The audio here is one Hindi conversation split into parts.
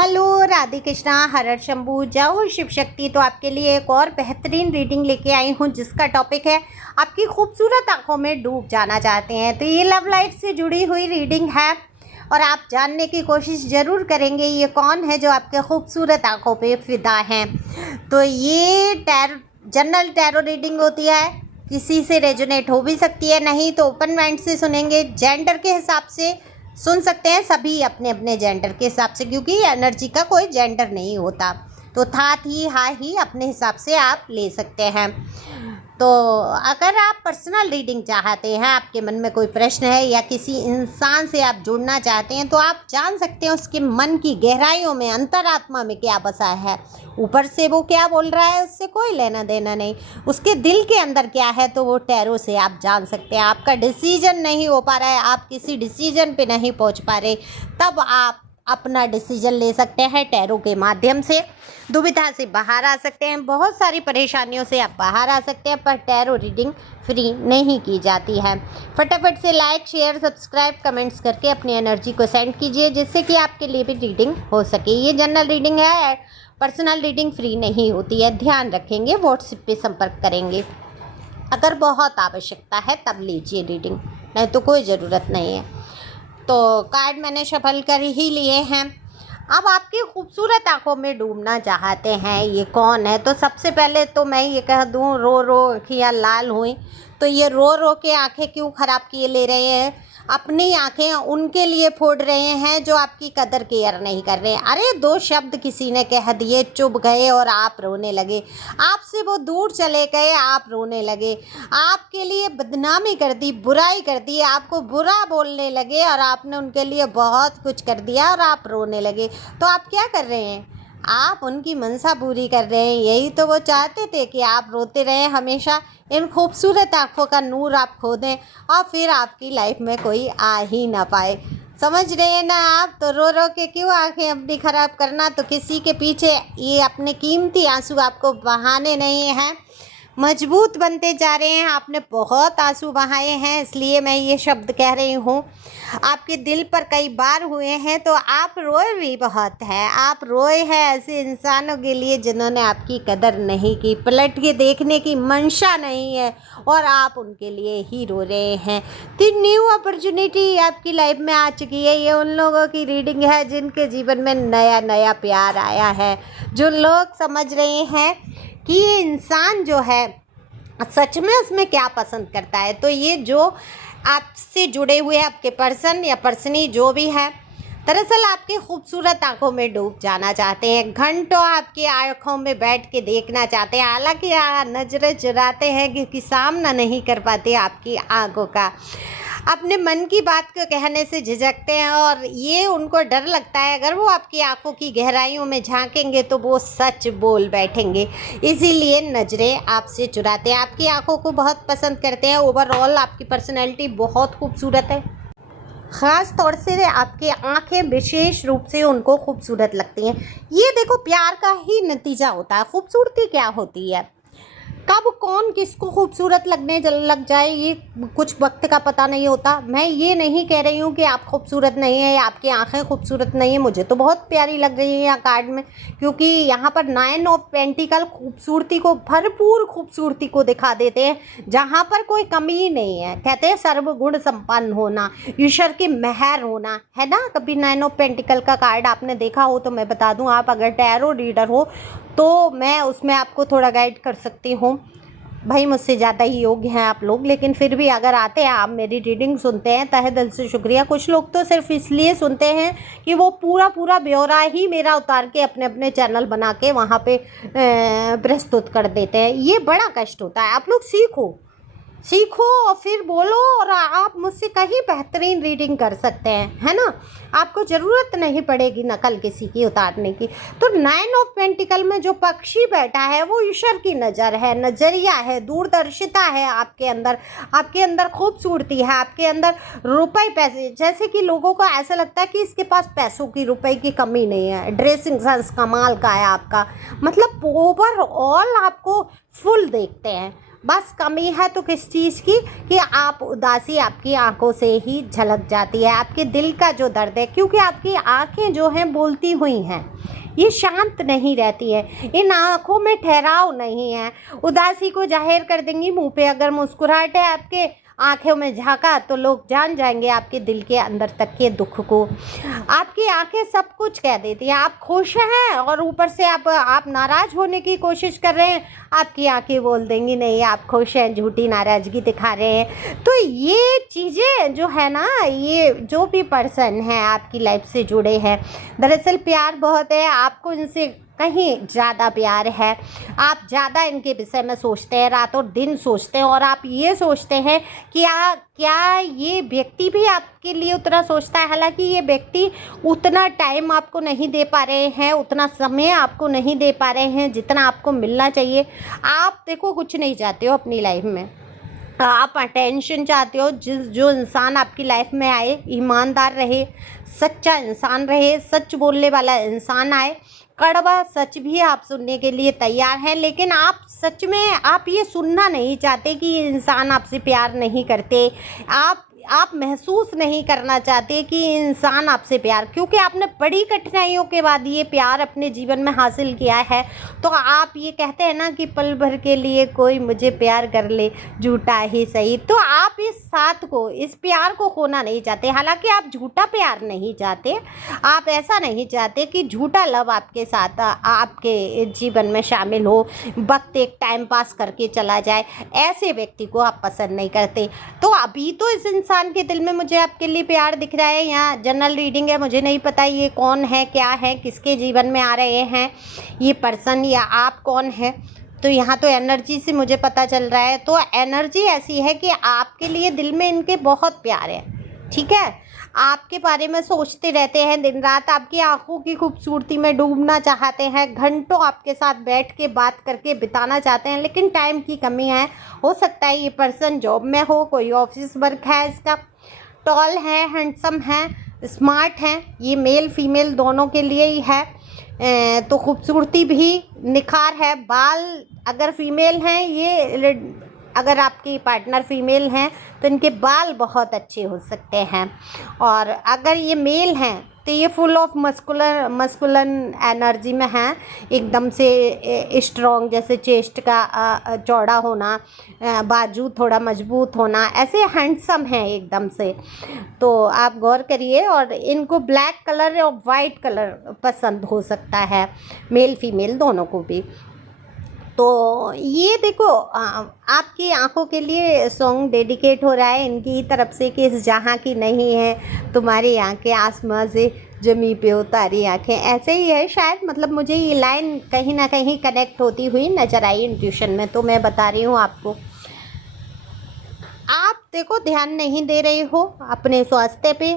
हेलो, राधे कृष्णा, हर हर शंभू, जय हो शिव शक्ति। तो आपके लिए एक और बेहतरीन रीडिंग लेके आई हूँ जिसका टॉपिक है आपकी खूबसूरत आंखों में डूब जाना चाहते हैं। तो ये लव लाइफ से जुड़ी हुई रीडिंग है और आप जानने की कोशिश ज़रूर करेंगे ये कौन है जो आपके खूबसूरत आंखों पे फिदा हैं। तो ये जनरल टैरो रीडिंग होती है, किसी से रेजोनेट हो भी सकती है, नहीं तो ओपन माइंड से सुनेंगे। जेंडर के हिसाब से सुन सकते हैं, सभी अपने अपने जेंडर के हिसाब से, क्योंकि एनर्जी का कोई जेंडर नहीं होता। तो था ही हाँ ही अपने हिसाब से आप ले सकते हैं। तो अगर आप पर्सनल रीडिंग चाहते हैं, आपके मन में कोई प्रश्न है या किसी इंसान से आप जुड़ना चाहते हैं, तो आप जान सकते हैं उसके मन की गहराइयों में, अंतरात्मा में क्या बसा है। ऊपर से वो क्या बोल रहा है उससे कोई लेना देना नहीं, उसके दिल के अंदर क्या है तो वो टैरो से आप जान सकते हैं। आपका डिसीजन नहीं हो पा रहा है, आप किसी डिसीजन पे नहीं पहुंच पा रहे, तब आप अपना डिसीजन ले सकते हैं टैरो के माध्यम से। दुविधा से बाहर आ सकते हैं, बहुत सारी परेशानियों से आप बाहर आ सकते हैं, पर टैरो रीडिंग फ्री नहीं की जाती है। फटाफट से लाइक, शेयर, सब्सक्राइब, कमेंट्स करके अपनी एनर्जी को सेंड कीजिए जिससे कि आपके लिए भी रीडिंग हो सके। ये जनरल रीडिंग है, पर्सनल रीडिंग फ्री नहीं होती है, ध्यान रखेंगे। व्हाट्सएप पे संपर्क करेंगे, अगर बहुत आवश्यकता है तब लीजिए रीडिंग, नहीं तो कोई ज़रूरत नहीं है। तो कार्ड मैंने शफल कर ही लिए हैं। अब आपकी खूबसूरत आंखों में डूबना चाहते हैं, ये कौन है? तो सबसे पहले तो मैं ये कह दूँ, रो रो आँखें लाल हुई। तो ये रो रो के आंखें क्यों ख़राब किए ले रहे हैं? अपनी आंखें उनके लिए फोड़ रहे हैं जो आपकी कदर केयर नहीं कर रहे हैं। अरे दो शब्द किसी ने कह दिए, चुभ गए और आप रोने लगे। आपसे वो दूर चले गए, आप रोने लगे। आपके लिए बदनामी कर दी, बुराई कर दी, आपको बुरा बोलने लगे और आपने उनके लिए बहुत कुछ कर दिया और आप रोने लगे। तो आप क्या कर रहे हैं? आप उनकी मनसा पूरी कर रहे हैं। यही तो वो चाहते थे कि आप रोते रहें हमेशा, इन खूबसूरत आँखों का नूर आप खो दें और फिर आपकी लाइफ में कोई आ ही ना पाए। समझ रहे हैं ना आप? तो रो रो के क्यों आंखें अपनी ख़राब करना? तो किसी के पीछे ये अपने कीमती आंसू आपको बहाने नहीं हैं, मजबूत बनते जा रहे हैं। आपने बहुत आंसू बहाए हैं, इसलिए मैं ये शब्द कह रही हूँ। आपके दिल पर कई बार हुए हैं, तो आप रोए भी बहुत हैं। आप रोए हैं ऐसे इंसानों के लिए जिन्होंने आपकी कदर नहीं की, पलट के देखने की मंशा नहीं है और आप उनके लिए ही रो रहे हैं। तो न्यू अपॉर्चुनिटी आपकी लाइफ में आ चुकी है। ये उन लोगों की रीडिंग है जिनके जीवन में नया नया प्यार आया है, जो लोग समझ रहे हैं कि ये इंसान जो है सच में उसमें क्या पसंद करता है। तो ये जो आपसे जुड़े हुए आपके पर्सन या पर्सनी जो भी है, दरअसल आपकी खूबसूरत आंखों में डूब जाना चाहते हैं, घंटों आपकी आंखों में बैठ के देखना चाहते हैं। हालांकि नजरें चुराते हैं क्योंकि सामना नहीं कर पाते आपकी आंखों का। अपने मन की बात को कहने से झिझकते हैं और ये उनको डर लगता है अगर वो आपकी आंखों की गहराइयों में झांकेंगे तो वो सच बोल बैठेंगे, इसीलिए नज़रें आपसे चुराते हैं। आपकी आंखों को बहुत पसंद करते हैं। ओवरऑल आपकी पर्सनैलिटी बहुत खूबसूरत है, ख़ास तौर से आपकी आंखें विशेष रूप से उनको खूबसूरत लगती हैं। ये देखो, प्यार का ही नतीजा होता है। खूबसूरती क्या होती है, कब कौन किसको खूबसूरत लगने लग जाए ये कुछ वक्त का पता नहीं होता। मैं ये नहीं कह रही हूँ कि आप खूबसूरत नहीं है या आपकी आंखें खूबसूरत नहीं है, मुझे तो बहुत प्यारी लग रही है यहाँ कार्ड में, क्योंकि यहाँ पर 9 ऑफ पेंटिकल खूबसूरती को, भरपूर खूबसूरती को दिखा देते हैं जहाँ पर कोई कमी नहीं है। कहते हैं सर्वगुण संपन्न होना, ईश्वर की मेहर होना, है ना। कभी 9 ऑफ पेंटिकल का कार्ड आपने देखा हो तो मैं बता दूँ, आप अगर टैरो रीडर हो तो मैं उसमें आपको थोड़ा गाइड कर सकती हूँ। भाई मुझसे ज़्यादा ही योग्य हैं आप लोग, लेकिन फिर भी अगर आते हैं, आप मेरी रीडिंग सुनते हैं, तहे दिल से शुक्रिया। कुछ लोग तो सिर्फ इसलिए सुनते हैं कि वो पूरा ब्यौरा ही मेरा उतार के अपने अपने चैनल बना के वहाँ पे प्रस्तुत कर देते हैं। ये बड़ा कष्ट होता है। आप लोग सीखो और फिर बोलो और आप मुझसे कहीं बेहतरीन रीडिंग कर सकते हैं, है ना। आपको ज़रूरत नहीं पड़ेगी नकल किसी की उतारने की। तो 9 ऑफ पेंटिकल में जो पक्षी बैठा है वो ईश्वर की नज़र है, नज़रिया है, दूरदर्शिता है आपके अंदर खूबसूरती है, आपके अंदर रुपए पैसे। जैसे कि लोगों को ऐसा लगता है कि इसके पास पैसों की, रुपए की कमी नहीं है, ड्रेसिंग सेंस कमाल का है आपका, मतलब ओवरऑल आपको फुल देखते हैं। बस कमी है तो किस चीज़ की कि आप उदासी आपकी आंखों से ही झलक जाती है, आपके दिल का जो दर्द है, क्योंकि आपकी आंखें जो हैं बोलती हुई हैं, ये शांत नहीं रहती है, इन आँखों में ठहराव नहीं है। उदासी को जाहिर कर देंगी मुंह पे, अगर मुस्कुराहट है आपके आँखों में झांका तो लोग जान जाएंगे आपके दिल के अंदर तक के दुख को। आपकी आंखें सब कुछ कह देती हैं, आप खुश हैं और ऊपर से आप नाराज़ होने की कोशिश कर रहे हैं, आपकी आंखें बोल देंगी नहीं आप खुश हैं, झूठी नाराज़गी दिखा रहे हैं। तो ये चीज़ें जो है ना, ये जो भी पर्सन है आपकी लाइफ से जुड़े हैं, दरअसल प्यार बहुत है, आपको इनसे कहीं ज़्यादा प्यार है, आप ज़्यादा इनके विषय में सोचते हैं, रातों दिन सोचते हैं, और आप ये सोचते हैं कि क्या ये व्यक्ति भी आपके लिए उतना सोचता है। हालांकि ये व्यक्ति उतना टाइम आपको नहीं दे पा रहे हैं, उतना समय आपको नहीं दे पा रहे हैं जितना आपको मिलना चाहिए। आप देखो कुछ नहीं चाहते हो अपनी लाइफ में, आप अटेंशन चाहते हो। जो इंसान आपकी लाइफ में आए ईमानदार रहे, सच्चा इंसान रहे, सच बोलने वाला इंसान आए, कड़वा सच भी आप सुनने के लिए तैयार हैं, लेकिन आप सच में आप ये सुनना नहीं चाहते कि ये इंसान आपसे प्यार नहीं करते। आप महसूस नहीं करना चाहते कि ये इंसान आपसे प्यार, क्योंकि आपने बड़ी कठिनाइयों के बाद ये प्यार अपने जीवन में हासिल किया है। तो आप ये कहते हैं ना कि पल भर के लिए कोई मुझे प्यार कर ले, झूठा ही सही। तो आप इस साथ को, इस प्यार को खोना नहीं चाहते। हालांकि आप झूठा प्यार नहीं चाहते, आप ऐसा नहीं चाहते कि झूठा लव आपके साथ आपके जीवन में शामिल हो, वक्त एक टाइम पास करके चला जाए, ऐसे व्यक्ति को आप पसंद नहीं करते। तो अभी तो इस इंसान के दिल में मुझे आपके लिए प्यार दिख रहा है। यहाँ जनरल रीडिंग है, मुझे नहीं पता ये कौन है, क्या है, किसके जीवन में आ रहे हैं ये पर्सन, या आप कौन है। तो यहाँ तो एनर्जी से मुझे पता चल रहा है। तो एनर्जी ऐसी है कि आपके लिए दिल में इनके बहुत प्यार है, ठीक है। आपके बारे में सोचते रहते हैं दिन रात, आपकी आंखों की खूबसूरती में डूबना चाहते हैं, घंटों आपके साथ बैठ के बात करके बिताना चाहते हैं, लेकिन टाइम की कमी है। हो सकता है ये पर्सन जॉब में हो, कोई ऑफिस वर्क है इसका, टॉल है, हैंडसम है, स्मार्ट हैं, ये मेल फीमेल दोनों के लिए ही है। तो खूबसूरती भी निखार है। बाल अगर फीमेल हैं, ये अगर आपकी पार्टनर फीमेल हैं तो इनके बाल बहुत अच्छे हो सकते हैं, और अगर ये मेल हैं तो ये फुल ऑफ मस्कुलन एनर्जी में हैं, एकदम से स्ट्रॉन्ग, जैसे चेस्ट का चौड़ा होना, बाजू थोड़ा मजबूत होना, ऐसे हैंडसम हैं एकदम से। तो आप गौर करिए, और इनको ब्लैक कलर और वाइट कलर पसंद हो सकता है, मेल फीमेल दोनों को भी। तो ये देखो आपकी आंखों के लिए सॉन्ग डेडिकेट हो रहा है इनकी तरफ से कि इस जहाँ की नहीं है तुम्हारी आंखें, आसमां से जमी पे उतारी आंखें, ऐसे ही है शायद। मतलब मुझे ये लाइन कहीं ना कहीं कनेक्ट होती हुई नज़र आई इंट्यूशन में, तो मैं बता रही हूँ आपको। आप देखो ध्यान नहीं दे रहे हो अपने स्वास्थ्य पे,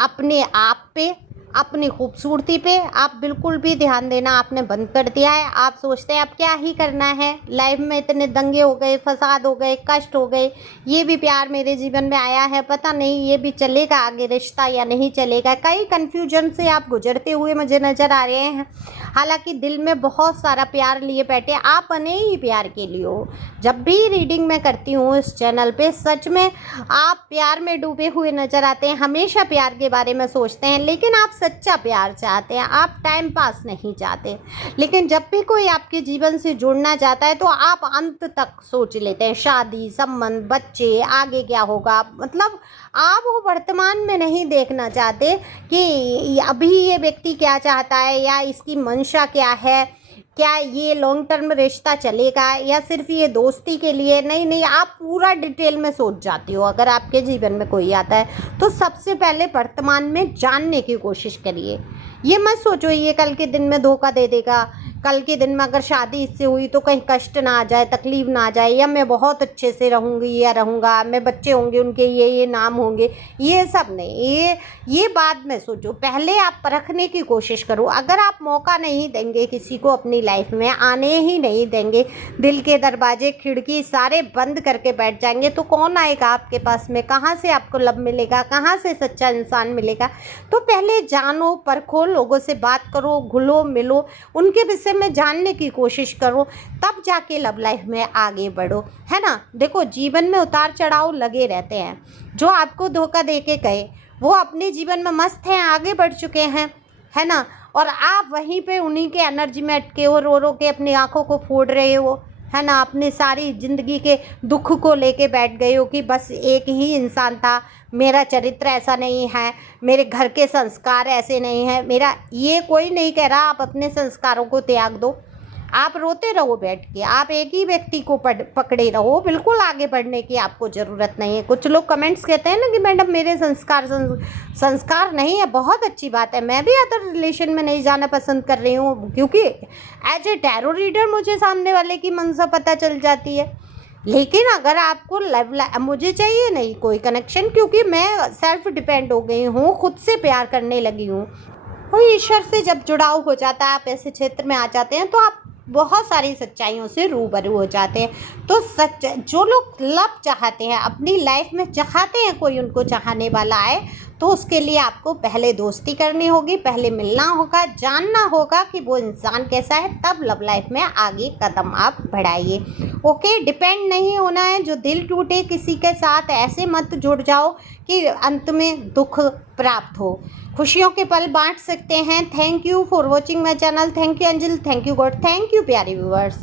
अपने आप पे, अपनी खूबसूरती पे आप बिल्कुल भी ध्यान देना आपने बंद कर दिया है। आप सोचते हैं अब क्या ही करना है, लाइफ में इतने दंगे हो गए, फसाद हो गए, कष्ट हो गए, ये भी प्यार मेरे जीवन में आया है, पता नहीं ये भी चलेगा आगे रिश्ता या नहीं चलेगा। कई कन्फ्यूजन से आप गुजरते हुए मुझे नज़र आ रहे हैं। हालांकि दिल में बहुत सारा प्यार लिए बैठे, आप बने ही प्यार के लिए हो। जब भी रीडिंग मैं करती हूँ इस चैनल पे, सच में आप प्यार में डूबे हुए नज़र आते हैं, हमेशा प्यार के बारे में सोचते हैं, लेकिन आप सच्चा प्यार चाहते हैं, आप टाइम पास नहीं चाहते। लेकिन जब भी कोई आपके जीवन से जुड़ना चाहता है तो आप अंत तक सोच लेते हैं, शादी, संबंध, बच्चे, आगे क्या होगा। मतलब आप वो वर्तमान में नहीं देखना चाहते कि अभी ये व्यक्ति क्या चाहता है या इसकी मंशा क्या है, क्या ये लॉन्ग टर्म रिश्ता चलेगा या सिर्फ ये दोस्ती के लिए। नहीं, आप पूरा डिटेल में सोच जाती हो। अगर आपके जीवन में कोई आता है तो सबसे पहले वर्तमान में जानने की कोशिश करिए। ये मत सोचो ये कल के दिन में धोखा दे देगा, कल के दिन में अगर शादी इससे हुई तो कहीं कष्ट ना आ जाए, तकलीफ ना आ जाए, या मैं बहुत अच्छे से रहूँगी या रहूँगा, मैं बच्चे होंगे उनके ये नाम होंगे, ये सब नहीं। ये बाद में सोचो, पहले आप परखने की कोशिश करो। अगर आप मौका नहीं देंगे किसी को अपनी लाइफ में, आने ही नहीं देंगे, दिल के दरवाजे खिड़की सारे बंद करके बैठ जाएंगे, तो कौन आएगा आपके पास में, कहाँ से आपको लब मिलेगा, कहाँ से सच्चा इंसान मिलेगा। तो पहले जानो, परखो, लोगों से बात करो, घुलो मिलो, उनके विषय से मैं जानने की कोशिश करूँ, तब जाके लव लाइफ में आगे बढ़ो, है ना। देखो, जीवन में उतार चढ़ाव लगे रहते हैं। जो आपको धोखा दे के गए वो अपने जीवन में मस्त हैं, आगे बढ़ चुके हैं, है ना। और आप वहीं पे उन्हीं के एनर्जी में अटके हो, रो रो के अपनी आंखों को फोड़ रहे हो, है ना। अपनी सारी ज़िंदगी के दुख को लेके बैठ गए हो कि बस एक ही इंसान था, मेरा चरित्र ऐसा नहीं है, मेरे घर के संस्कार ऐसे नहीं हैं, मेरा ये कोई नहीं कह रहा आप अपने संस्कारों को त्याग दो। आप रोते रहो बैठ के, आप एक ही व्यक्ति को पकड़े रहो, बिल्कुल आगे बढ़ने की आपको ज़रूरत नहीं है। कुछ लोग कमेंट्स कहते हैं ना कि मैडम मेरे संस्कार नहीं है, बहुत अच्छी बात है। मैं भी अदर रिलेशन में नहीं जाना पसंद कर रही हूँ, क्योंकि एज ए टैरो रीडर मुझे सामने वाले की मंशा पता चल जाती है। लेकिन अगर आपको मुझे चाहिए नहीं कोई कनेक्शन, क्योंकि मैं सेल्फ डिपेंड हो गई हूँ, खुद से प्यार करने लगी हूँ। और ईश्वर से जब जुड़ाव हो जाता है, आप ऐसे क्षेत्र में आ जाते हैं तो आप बहुत सारी सच्चाइयों से रूबरू हो जाते हैं। तो जो लोग लव चाहते हैं अपनी लाइफ में, चाहते हैं कोई उनको चाहने वाला आए, तो उसके लिए आपको पहले दोस्ती करनी होगी, पहले मिलना होगा, जानना होगा कि वो इंसान कैसा है, तब लव लाइफ में आगे कदम आप बढ़ाइए। ओके, डिपेंड नहीं होना है। जो दिल टूटे किसी के साथ, ऐसे मत जुड़ जाओ कि अंत में दुख प्राप्त हो। खुशियों के पल बांट सकते हैं। Thank you for watching my channel. Thank you Anjal, thank you God, thank you प्यारे व्यूअर्स।